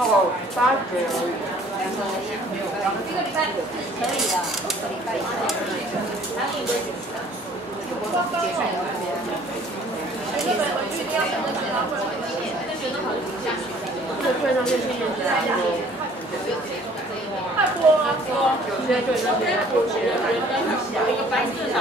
那个8节而已。一个礼拜可以的，2个礼拜以上。然后结算也 OK 啊。而且回去要什么学到或者那学生好像下学期。这退上去7年级来说，太多了，多。有些就已经给他多些了，一个班至少。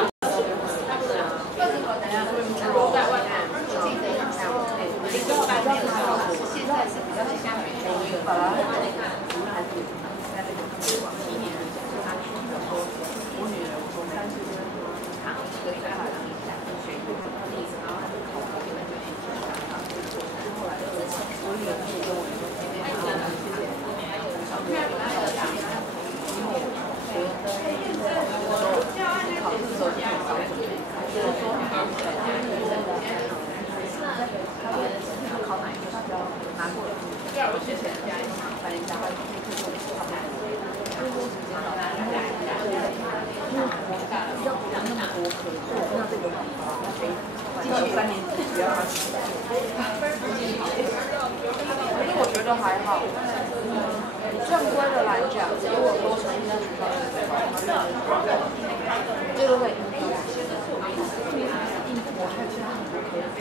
我觉得还好。正规的来讲，如果多成绩在学校的话，这个会应付。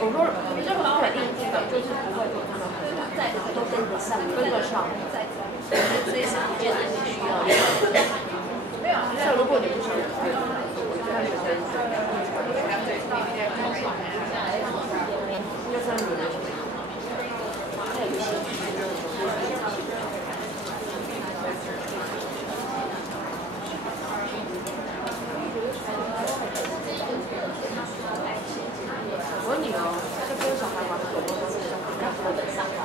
我说这个可以应付的，就是不会比他们很难，都跟得上，随时不见得你需要。像如果你不想看学生，就是你的。我问你哦，这跟小孩玩手机是比较多的上来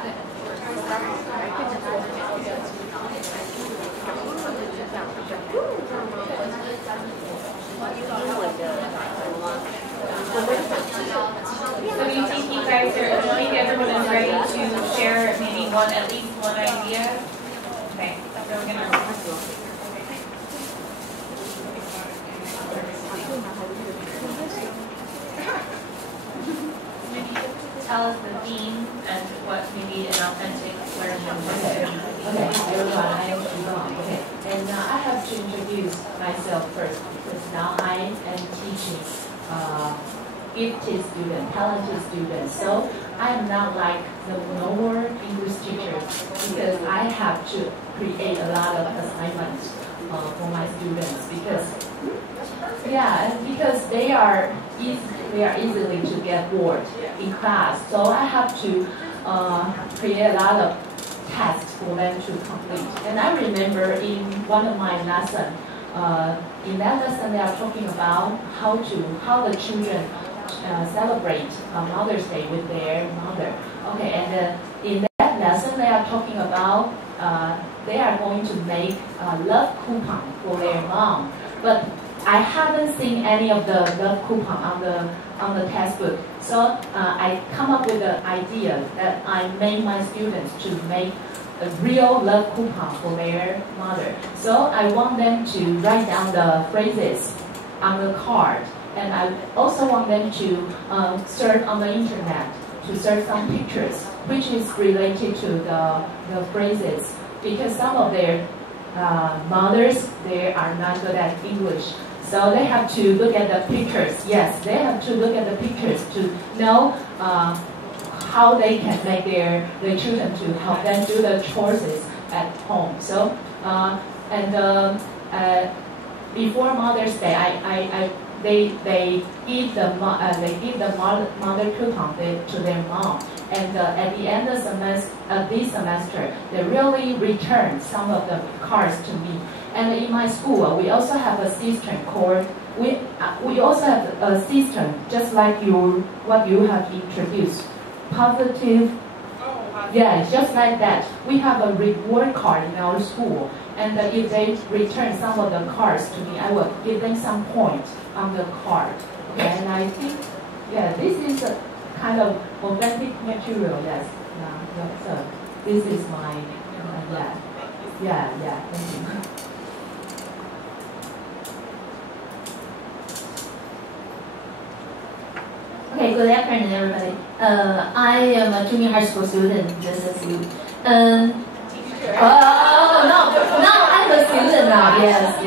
，So do you think you guys are, do you think everyone is ready to share maybe at least one idea? Okay, so we're gonna. Tell us the theme and what maybe an authentic learning would be. Okay, everyone, I am Yvonne. Okay, and I have to introduce myself first because now I am teaching gifted students, talented students. So I am not like the normal English teachers because I have to create a lot of assignments for my students because they are easily to get bored in class. So I have to create a lot of tasks for them to complete. And I remember in one of my lessons, in that lesson they are talking about how the children celebrate Mother's Day with their mother. Okay, and in that lesson they are talking about they are going to make a love coupon for their mom. But I haven't seen any of the love coupon on the textbook. So I come up with the idea that I made my students to make a real love coupon for their mother. So I want them to write down the phrases on the card. And I also want them to search on the internet to search some pictures which is related to the phrases, because some of their mothers, they are not good at English. So they have to look at the pictures. Yes, they have to look at the pictures to know how they can make their children to help them do the choices at home. So before Mother's Day, they give the mother coupon to their mom, and at the end of this semester, they really return some of the cards to me. And in my school, we also have a system called we also have a system just like what you have introduced, positive. Yeah, just like that. We have a reward card in our school, and if they return some of the cards to me, I will give them some points on the card. Okay, and I think, yeah, this is a kind of authentic material. Yes, so this is my, yeah. Thank you. Okay, good afternoon, everybody. I am a junior high school student, just as you. Oh, no, now I'm a student now, yes.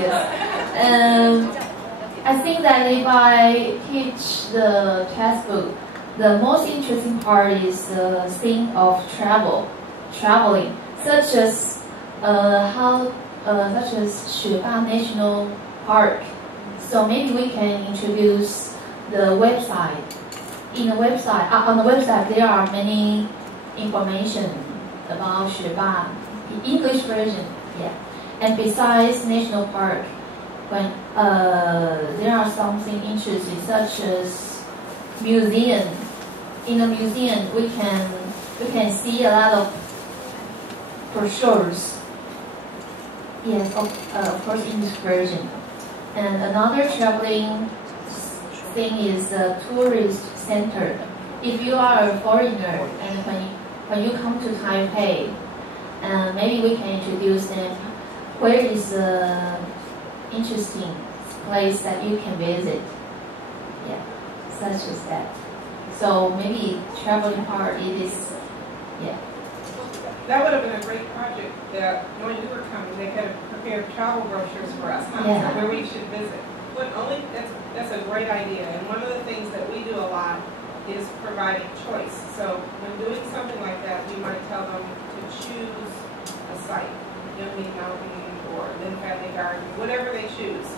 I think that if I teach the textbook, the most interesting part is the thing of traveling, such as Xue Ba National Park. So maybe we can introduce the website. On the website, there are many information about Xue Ba, the English version, yeah. And besides national park, when there are something interesting, such as museum. In the museum, we can see a lot of brochures. Yes, of course, English version. And another traveling thing is the tourist center. If you are a foreigner and when you come to Taipei, maybe we can introduce them. Where is the interesting place that you can visit? Yeah, such as that. So maybe traveling part it is, yeah. That would have been a great project that when you were coming, they could have prepared travel brochures for us, huh? Yeah. Where we should visit. But that's a great idea. And one of the things that we do a lot is providing choice. So when doing something like that, we might tell them to choose a site, Yomi Mountain or Lynn Family Garden, whatever they choose.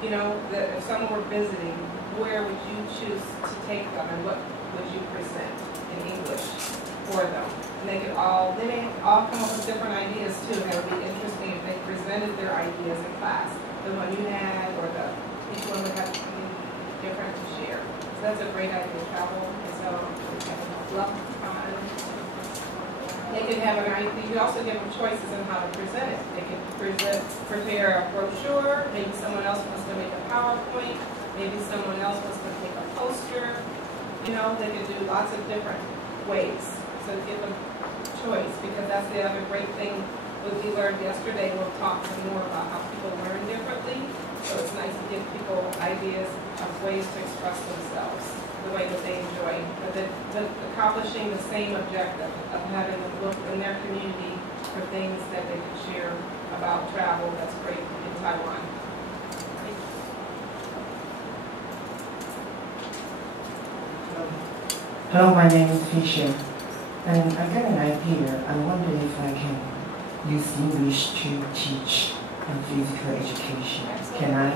You know, that if someone were visiting, where would you choose to take them and what would you present in English for them? And they may all come up with different ideas too. And it would be interesting if they presented their ideas in class. The one you had or each one would have something different to share. So that's a great idea, travel. So they could have an idea. You could also give them choices on how to present it. They could prepare a brochure. Maybe someone else wants to make a PowerPoint. Maybe someone else wants to make a poster. You know, they could do lots of different ways. So give them choice, because that's the other great thing that we learned yesterday. We'll talk some more about how people learn differently. So it's nice to give people ideas of ways to express themselves the way that they enjoy, but accomplishing the same objective of having them look in their community for things that they can share about travel. That's great in Taiwan. Hello, my name is Fisher, and I got an idea. I wonder if I can use English to teach physical education. Can I?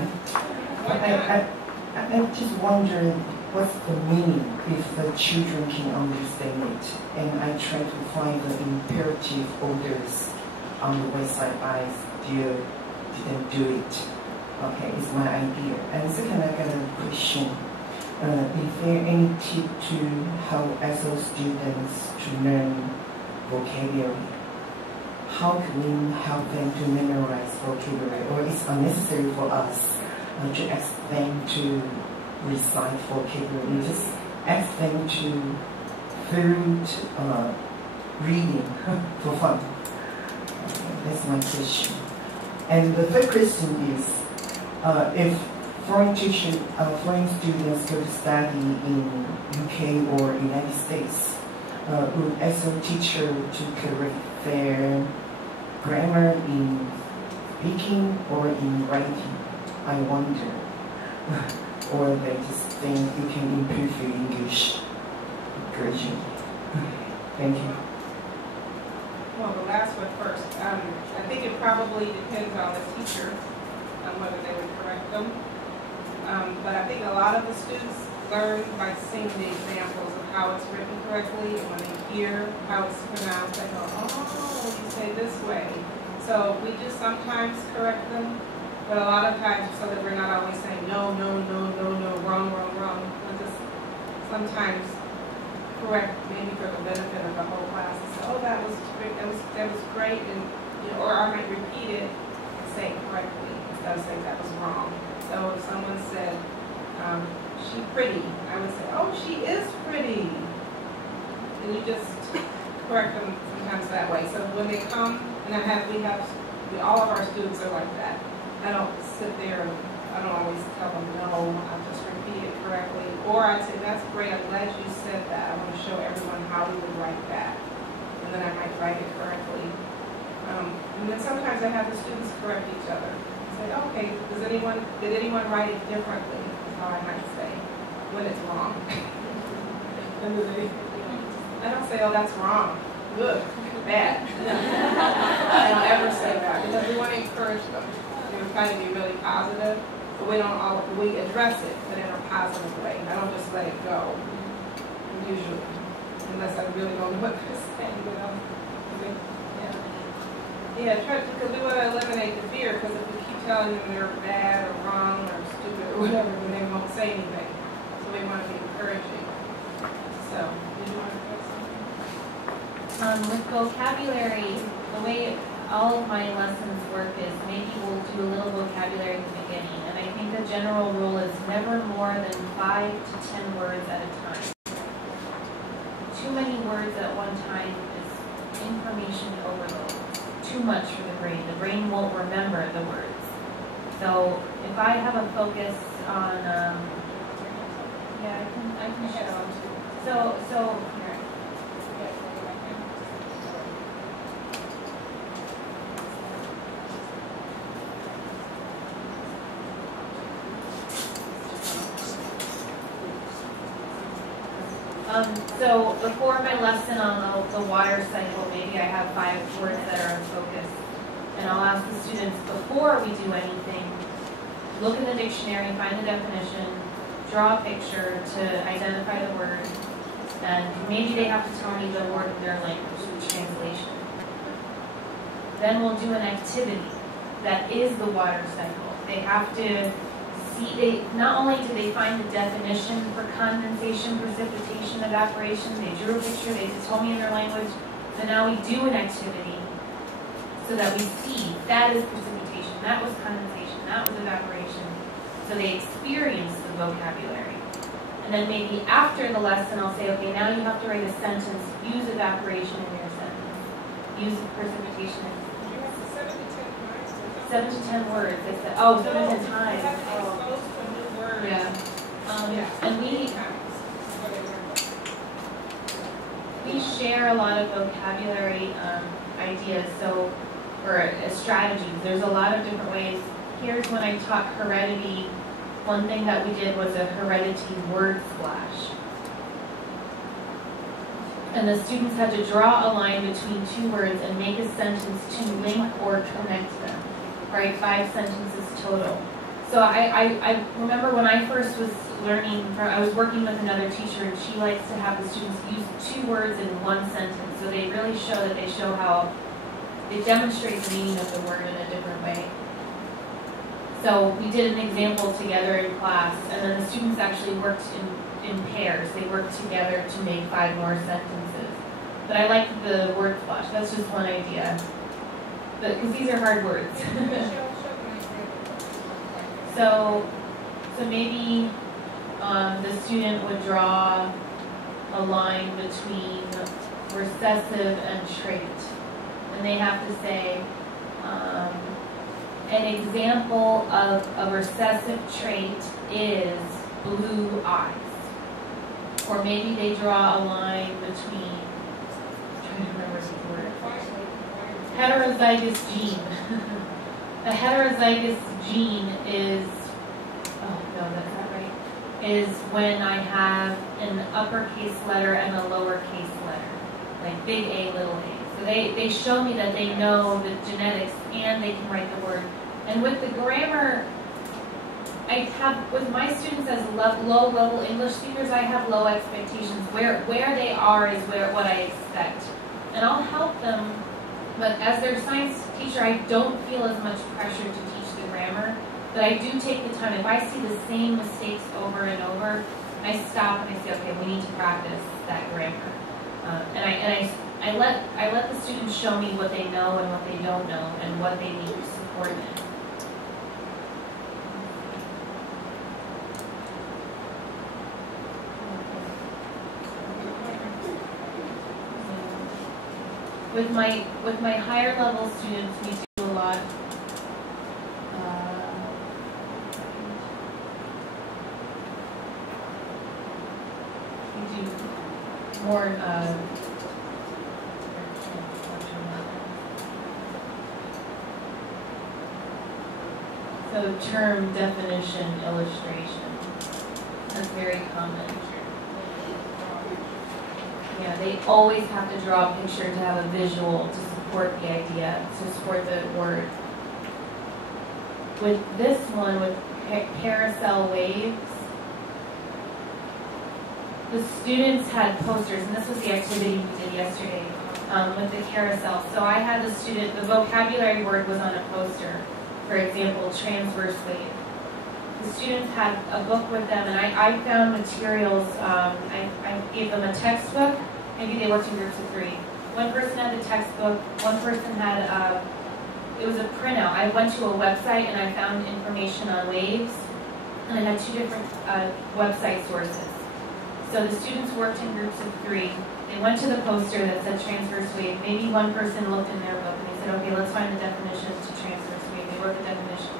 I just wonder what's the meaning if the children can understand it, and I try to find the imperative orders on the website. I still didn't do it. Okay, it's my idea. And second, I got a question. Is there any tip to how SO students to learn vocabulary? How can we help them to memorize vocabulary? Or it's unnecessary for us to ask them to recite vocabulary? Just ask them to through reading for fun. That's my question. And the third question is, if foreign students go to study in UK or United States, would SO teacher to correct their grammar in speaking or in writing? I wonder. Or they just think you can improve your English gradually. Thank you. Well, the last one first. I think it probably depends on the teacher on whether they would correct them. But I think a lot of the students learn by seeing the examples of how it's written correctly, and when they hear how it's pronounced, they go, oh, you say this way. So we do sometimes correct them, but a lot of times, so that we're not always saying no, no, no, no, no, wrong, wrong, wrong. We'll just sometimes correct, maybe for the benefit of the whole class, and say, oh, that was great, and or I might repeat it and say it correctly instead of saying that was wrong. So if someone said, she's pretty, I would say, oh, she is pretty. And you just correct them sometimes that way. So when they come, and all of our students are like that. I don't sit there and I don't always tell them no, I'll just repeat it correctly. Or I'd say, that's great, I'm glad you said that. I want to show everyone how we would write that. And then I might write it correctly. And then sometimes I have the students correct each other. Say, okay, did anyone write it differently? Is how I might say when it's wrong. I don't say, oh, that's wrong. Good, bad. I don't ever say that because we want to encourage them. We're trying to be really positive, but we address it, but in a positive way. I don't just let it go, usually, unless I really don't know what they're saying, you know. Yeah, because we want to eliminate the fear, because if we keep telling them they're bad or wrong or stupid or whatever, then they won't say anything. So we want to be encouraging. So, did you want to say something? With vocabulary, the way all of my lessons work is maybe we'll do a little vocabulary at the beginning, and I think the general rule is never more than 5 to 10 words at a time. Too many words at one time is information overload. Too much for the brain. The brain won't remember the words. So if I have a focus on, yeah, I can show. So here. So before my lesson on the water cycle, maybe I have 5 words that are in focus. And I'll ask the students before we do anything, look in the dictionary, find the definition, draw a picture to identify the word, and maybe they have to tell me the word in their language, the translation. Then we'll do an activity that is the water cycle. They have to not only do they find the definition for condensation, precipitation, evaporation, they drew a picture, they told me in their language, so now we do an activity so that we see that is precipitation, that was condensation, that was evaporation. So they experience the vocabulary. And then maybe after the lesson I'll say, okay, now you have to write a sentence, use evaporation in your sentence, use precipitation in 7 to 10 words. They said, oh, 7 to 10 times. Oh. Yeah. And we share a lot of vocabulary ideas, so or strategies. There's a lot of different ways. Here's when I taught heredity. One thing that we did was a heredity word splash. And the students had to draw a line between 2 words and make a sentence to link or connect them. Right, 5 sentences total. So I remember when I first was learning, I was working with another teacher, and she likes to have the students use 2 words in 1 sentence. So they really show that they show how they demonstrate the meaning of the word in a different way. So we did an example together in class, and then the students actually worked in pairs. They worked together to make 5 more sentences. But I like the word splash. That's just one idea. Because these are hard words. So maybe the student would draw a line between recessive and trait. And they have to say, an example of a recessive trait is blue eyes. Or maybe they draw a line between, I'm trying to remember the word. Heterozygous gene. A heterozygous gene is, oh no, that's not right, is when I have an uppercase letter and a lowercase letter, like big A, little a. So they show me that they know the genetics and they can write the word. And with the grammar, I have, with my students as low-level English speakers, I have low expectations. Where they are is what I expect. And I'll help them. But as their science teacher, I don't feel as much pressure to teach the grammar. But I do take the time. If I see the same mistakes over and over, I stop and I say, okay, we need to practice that grammar. And I let the students show me what they know and what they don't know and what they need support in. With my higher level students, we do a lot. We do more. the term definition illustration. That's very common. Yeah, they always have to draw a picture to have a visual to support the idea, to support the word. With this one, with carousel waves, the students had posters, and this was the activity we did yesterday with the carousel. So I had the student, the vocabulary word was on a poster. For example, transverse wave. The students had a book with them, and I found materials. I gave them a textbook. Maybe they worked in groups of 3. One person had the textbook. One person had it was a printout. I went to a website and I found information on waves, and I had 2 different website sources. So the students worked in groups of 3. They went to the poster that said transverse wave. Maybe one person looked in their book and they said, okay, let's find the definitions to transverse wave. They wrote the definition.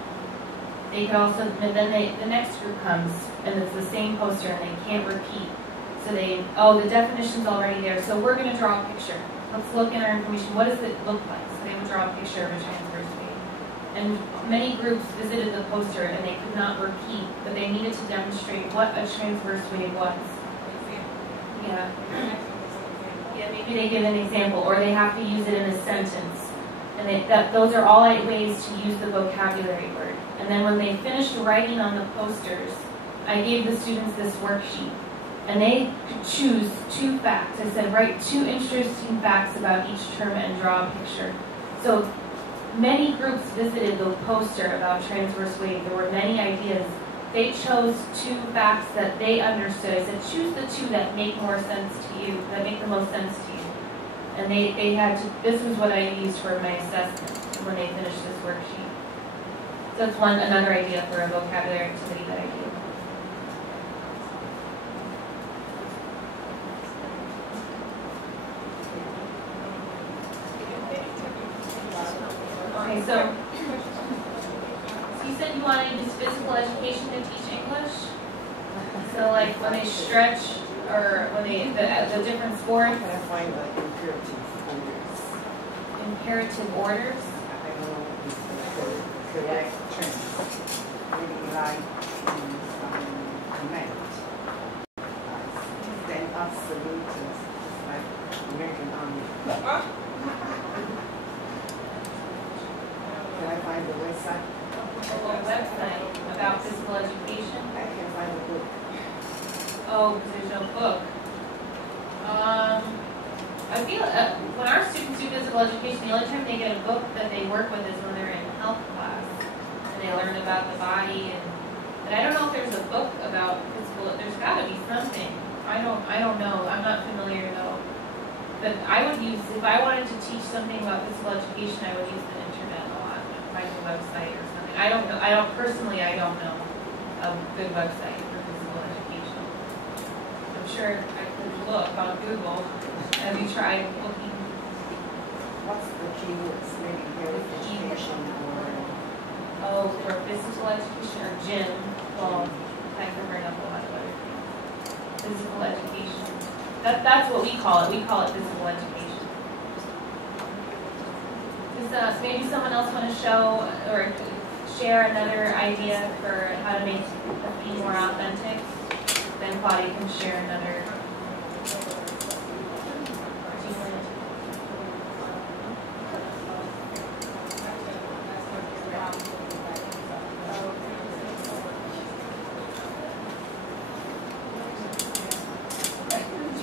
They could also, and then the next group comes, and it's the same poster, and they can't repeat. So the definition's already there, so we're going to draw a picture. Let's look in our information. What does it look like? So they would draw a picture of a transverse wave. And many groups visited the poster, and they could not repeat, but they needed to demonstrate what a transverse wave was. Yeah. Yeah, maybe they give an example, or they have to use it in a sentence. And those are all ways to use the vocabulary word. And then when they finished writing on the posters, I gave the students this worksheet. And they could choose 2 facts. I said, write 2 interesting facts about each term and draw a picture. So many groups visited the poster about transverse wave. There were many ideas. They chose 2 facts that they understood. I said, choose the 2 that make more sense to you, that make the most sense to you. And they had to, this was what I used for my assessment when they finished this worksheet. So it's another idea for a vocabulary activity that I do. Okay, so you said you wanted to use physical education to teach English? So like when they stretch, or when they, the different sports? Can I find the imperative orders? Imperative orders? I don't know if it's the correct term. Maybe like command. Stand up, salute, like American Army. Can I find the website? A website about physical education? I can find the book. Oh, because there's no book. I feel when our students do physical education, the only time they get a book that they work with is when they're in health class, and they learn about the body. But I don't know if there's a book about physical. There's got to be something. I don't know. I'm not familiar though. But I would use, if I wanted to teach something about physical education, I would use the internet a lot, find a website or something. I don't know. I don't know a good website for physical education. I'm sure I could look on Google. Have you tried looking? What's the keywords? Maybe health education or... Oh, for physical education or gym. Well, I can bring up a lot of other things. Physical education. That's what we call it. We call it physical education. Does maybe someone else want to show or share another idea for how to make a fee more authentic? Then Claudia can share another.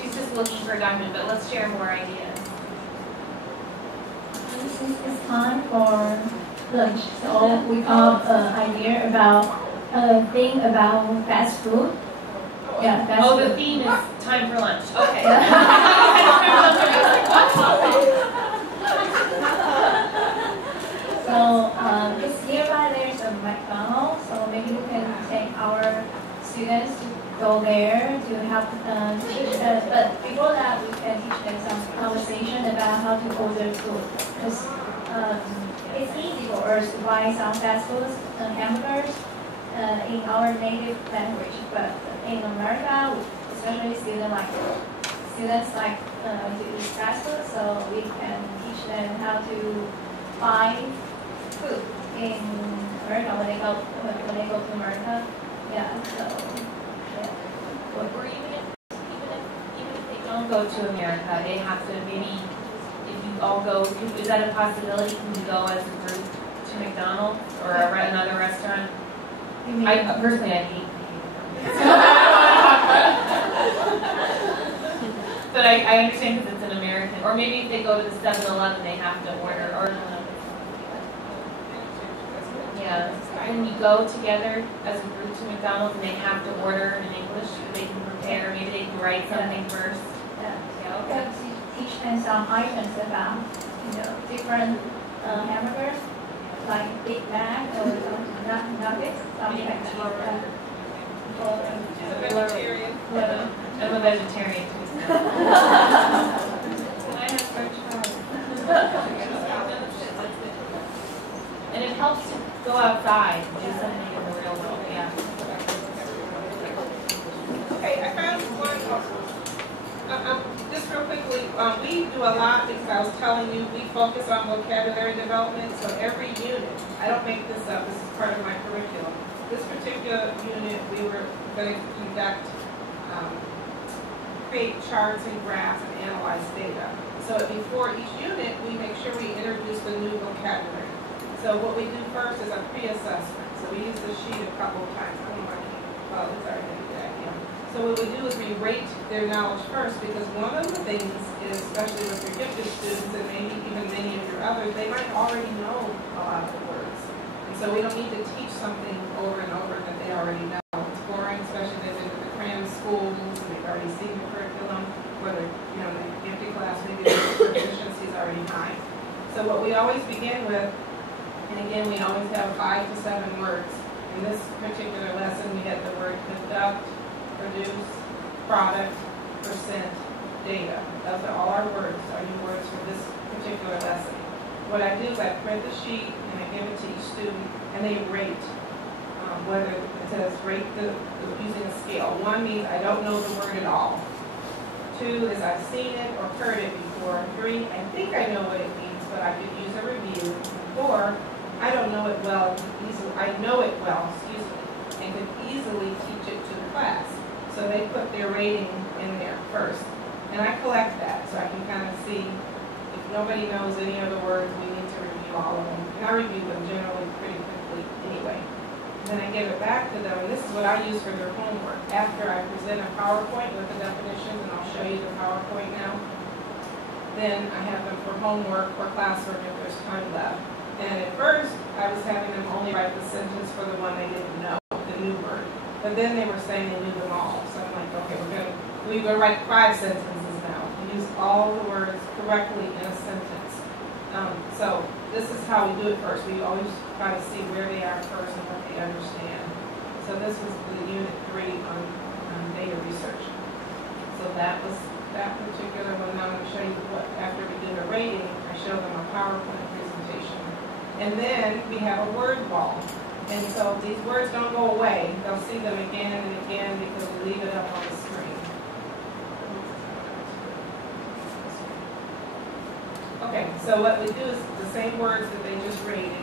She's just looking for a document, but let's share more ideas. It's time for lunch, so we have an idea about a thing about fast food. Yeah, fast food. The theme is time for lunch. Okay. So it's nearby. There's a McDonald's, so maybe we can take our students to go there to help teach them. But before that, we can teach them some conversation about how to order food. Because it's easy for us to buy some fast foods and hamburgers in our native language, but in America, especially students like to eat fast food, so we can teach them how to buy food in America when they go to America. Yeah, so yeah. Or even if they don't go to America, they have to maybe, if you all go, is that a possibility? Can you go as a group to McDonald's or another restaurant? Personally, I hate but I understand because it's an American. Or maybe if they go to the 7-Eleven, they have to order. Or yeah, when you go together as a group to McDonald's and they have to order in English, they can prepare. Maybe they can write something first. Yeah, okay. Teach them some items about, different hamburgers, like Big Mac or some nuggets, something like that. As a vegetarian. I'm a vegetarian too. I have French fries. And it helps to go outside and do something in the real world, yeah. Okay, I found one. Just real quickly, we do a lot because I was telling you we focus on vocabulary development. So every unit, I don't make this up. This is part of my curriculum. This particular unit, we were going to conduct, create charts and graphs and analyze data. So before each unit, we make sure we introduce the new vocabulary. So what we do first is a pre-assessment. So we use this sheet a couple of times. I don't know why I can't, well, it's already going to do that, yeah. So what we do is we rate their knowledge first, because one of the things is, especially with your gifted students and maybe even many of your others, they might already know a lot of the words. And so we don't need to teach something over and over that they already know. It's boring, especially if they've been to the cram schools and they've already seen the curriculum, whether, in the gifted class, maybe the proficiency is already high. So what we always begin with, and again, we always have 5 to 7 words. In this particular lesson, we had the word conduct, produce, product, percent, data. Those are all our words, our new words for this particular lesson. What I do is I print the sheet and I give it to each student, and they rate. Whether it says rate using a scale. 1 means I don't know the word at all. 2 is I've seen it or heard it before. 3, I think I know what it means, but I could use a review. 4, I don't know it well. I know it well, and could easily teach it to the class. So they put their rating in there first. And I collect that so I can kind of see if nobody knows any of the words, we need to review all of them. And I review them generally pretty quickly anyway. And then I give it back to them, and this is what I use for their homework. After I present a PowerPoint with the definitions, and I'll show you the PowerPoint now, then I have them for homework or classwork if there's time left. And at first, I was having them only write the sentence for the one they didn't know, the new word. But then they were saying they knew them all. So I'm like, okay, we're going to write 5 sentences now. We use all the words correctly in a sentence. So this is how we do it first. We always try to see where they are first and what they understand. So this was the unit 3 on data research. So that was that particular one. Now I'm going to show you what, after we did a rating, I show them a PowerPoint presentation. And then we have a word wall. And so these words don't go away. They'll see them again and again because we leave it up on the screen. Okay, so what we do is the same words that they just rated.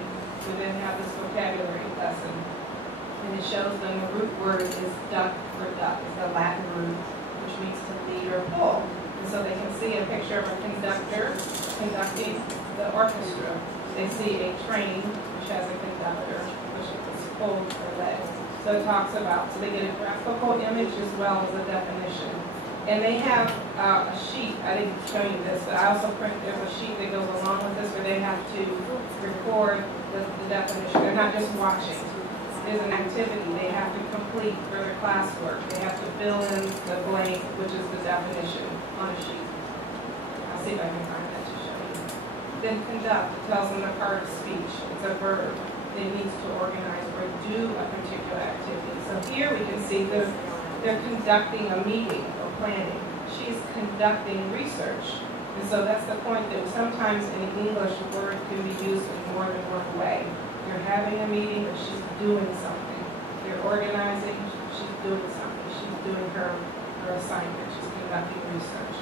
We then have this vocabulary lesson. And it shows them the root word is duck for duck. It's the Latin root, which means to lead or pull. And so they can see a picture of a conductor conducting the orchestra. They see a train, which has a conductor, which is pulled or led. So it talks about, so they get a graphical image as well as a definition. And they have a sheet, I didn't show you this, but I also print, there's a sheet that goes along with this where they have to record the definition. They're not just watching. There's an activity they have to complete for their classwork. They have to fill in the blank, which is the definition on a sheet. I'll see if I can find that to show you. Then conduct tells them the part of speech. It's a verb. It means to organize or do a particular activity. So here we can see they're conducting a meeting or planning. She's conducting research. And so that's the point that sometimes in English a word can be used in more than one way. You're having a meeting, but she's doing something. You're organizing, she's doing something. She's doing her assignment. She's conducting research.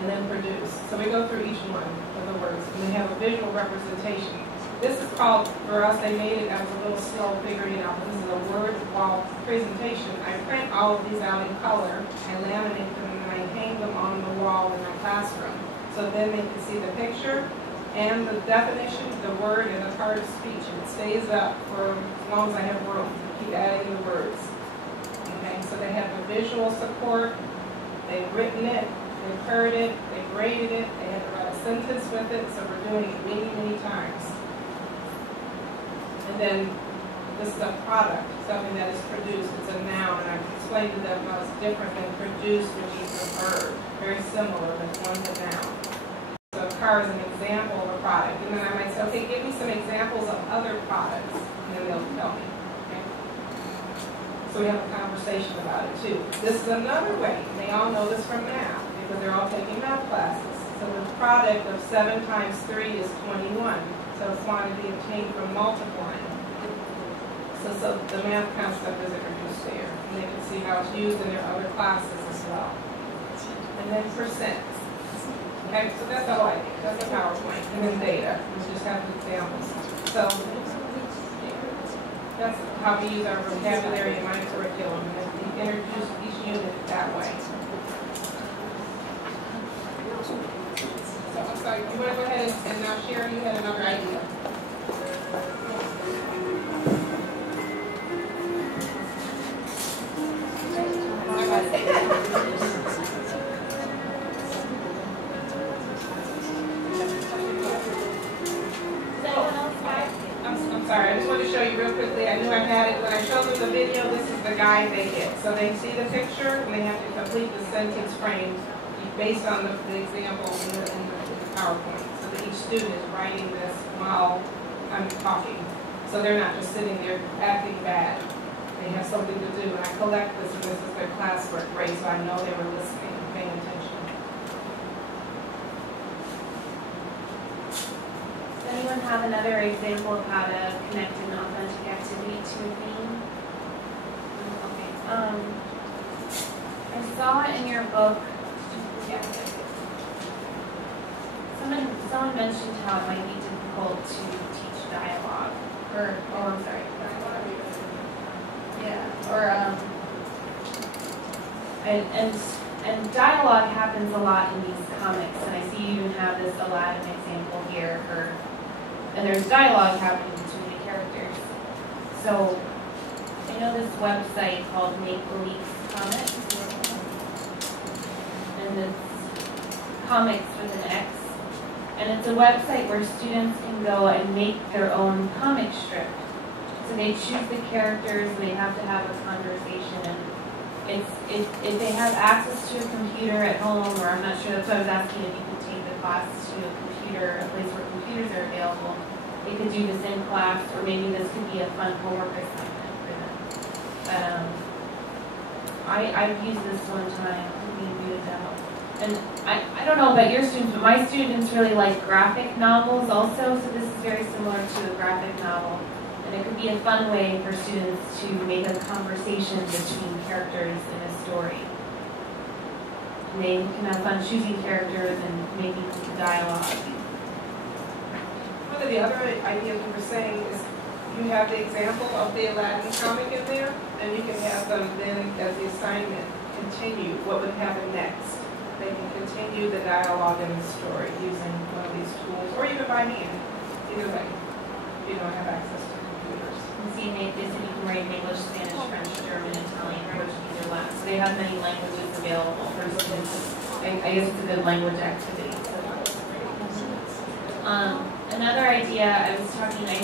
And then produce. So we go through each one of the words, and we have a visual representation. this is called, for us, they made it, I was a little slow figuring it out. This is a word wall presentation. I print all of these out in color, I laminate them, and I hang them on the wall in my classroom. So then they can see the picture and the definition, the word, and the part of speech. And it stays up for as long as I have room to keep adding the words. Okay, so they have the visual support, they've written it, they've heard it, they graded it, they had to write a sentence with it, so we're doing it many, many times. And then this is a product, something that is produced. It's a noun, and I've explained to them how it's different than produced, which is a verb. Very similar, but one's a noun. So a car is an example of a product. And then I might say, okay, give me some examples of other products, and then they'll tell me. Okay? So we have a conversation about it too. This is another way. They all know this from math, because they're all taking math classes. So the product of 7 times 3 is 21. So quantity obtained from multiplying. So the math concept is introduced there. And they can see how it's used in their other classes as well. And then percent. Okay, so that's the whole idea. That's the PowerPoint. And then data. We just have examples. So that's how we use our vocabulary in my curriculum. And we introduce each unit that way. So I'm sorry, you want to go ahead and now share? You had another idea. I'm sorry, I just want to show you real quickly. I knew I had it. When I showed them the video, this is the guide they get. So they see the picture, and they have to complete the sentence frame based on the example in the PowerPoint. So that each student is writing this while I'm talking. So they're not just sitting there acting bad. They have something to do, and I collect this, and this is their classwork grade, so I know they were listening and paying attention. Does anyone have another example of how to connect an authentic activity to a theme? Okay. I saw in your book, someone mentioned how it might be difficult to teach dialogue, I'm sorry. Yeah, or and dialogue happens a lot in these comics, and I see you even have this Aladdin example here, and there's dialogue happening between the characters. So I know this website called Make Believe Comics, and it's comics with an X, and it's a website where students can go and make their own comic strip. So they choose the characters, and they have to have a conversation. And if they have access to a computer at home, or I'm not sure, that's what I was asking, if you could take the class to a computer, a place where computers are available. They could do this in class, or maybe this could be a fun homework assignment for them. But I've used this one time to be viewed out. And I don't know about your students, but my students really like graphic novels also, so this is very similar to a graphic novel. And it could be a fun way for students to make a conversation between characters in a story. And they can have fun choosing characters and making dialogue. One of the other ideas we were saying is you have the example of the Aladdin comic in there, and you can have them then, as the assignment, continue what would happen next. They can continue the dialogue in the story using one of these tools, or even by hand. Either way, if you don't have access to computers. And see, they said you can write in English, Spanish, French, German, Italian, Portuguese, or Latin. So they have many languages available for students. I guess it's a good language activity. Another idea, I was talking, I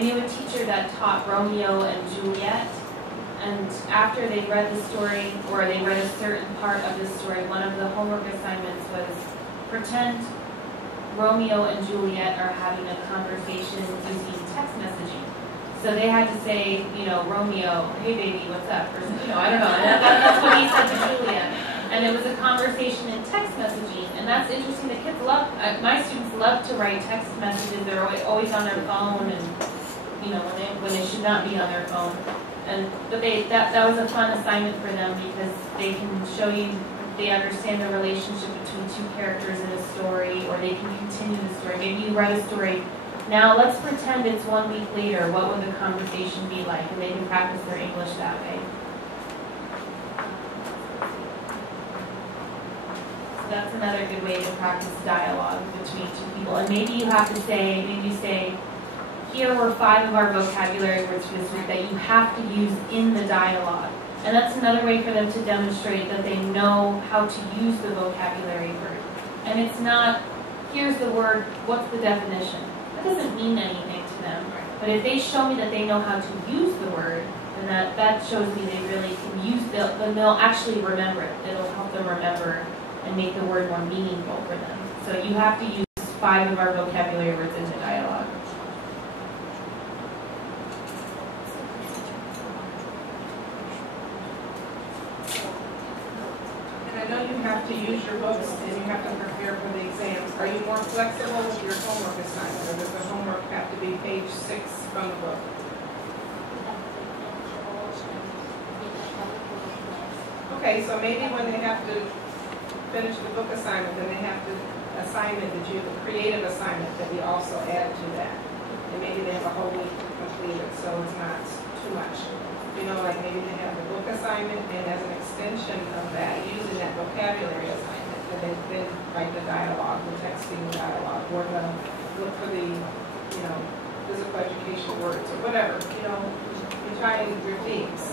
knew a teacher that taught Romeo and Juliet, and after they read the story, or they read a certain part of the story, one of the homework assignments was pretend Romeo and Juliet are having a conversation using text messaging. So they had to say, Romeo, hey baby, what's up? Or, I don't know. That's what he said to Juliet. And it was a conversation in text messaging. And that's interesting. The kids love, my students love to write text messages. They're always on their phone, and, when they should not be on their phone. But that was a fun assignment for them, because they can show you, they understand the relationship between two characters in a story, or they can continue the story. Maybe you read a story Now let's pretend it's 1 week later. What would the conversation be like? And they can practice their English that way. So that's another good way to practice dialogue between two people. And maybe you have to say, maybe you say, here were 5 of our vocabulary words for this week that you have to use in the dialogue. And that's another way for them to demonstrate that they know how to use the vocabulary word. And it's not, here's the word, what's the definition? That doesn't mean anything to them. But if they show me that they know how to use the word, then that shows me they really can use they'll actually remember it. It'll help them remember and make the word more meaningful for them. So you have to use 5 of our vocabulary words in the dialogue. I know you have to use your books and you have to prepare for the exams. Are you more flexible with your homework assignment, or does the homework have to be page 6 from the book? Okay, so maybe when they have to finish the book assignment, then they have to assignment that you, a creative assignment that we also add to that. And maybe they have a whole week to complete it, so it's not too much. You know, like maybe they have the book assignment, and as an extension of that, using that vocabulary assignment, and they then write the dialogue, the texting dialogue, or the look for the, you know, physical education words, or whatever. You know, you try and your themes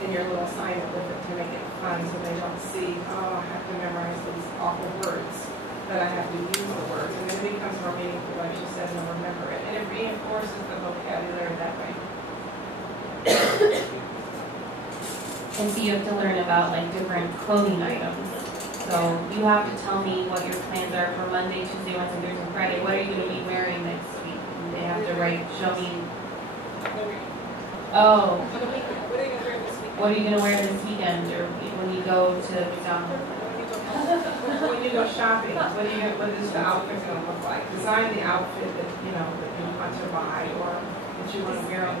in your little assignment with it to make it fun, so they don't see, oh, I have to memorize these awful words, but I have to use the words, and then it becomes more meaningful, like you said, and they'll remember it, and it reinforces the vocabulary that way. And so you have to learn about like different clothing items. So you have to tell me what your plans are for Monday, Tuesday, Wednesday, Thursday, Friday. What are you going to be wearing next week? And they have to write, show me. Oh. What are you going to wear this weekend, or when you go to McDonald's? When you go shopping, what is the outfit going to look like? Design the outfit that you know that you want to buy or that you want to wear on the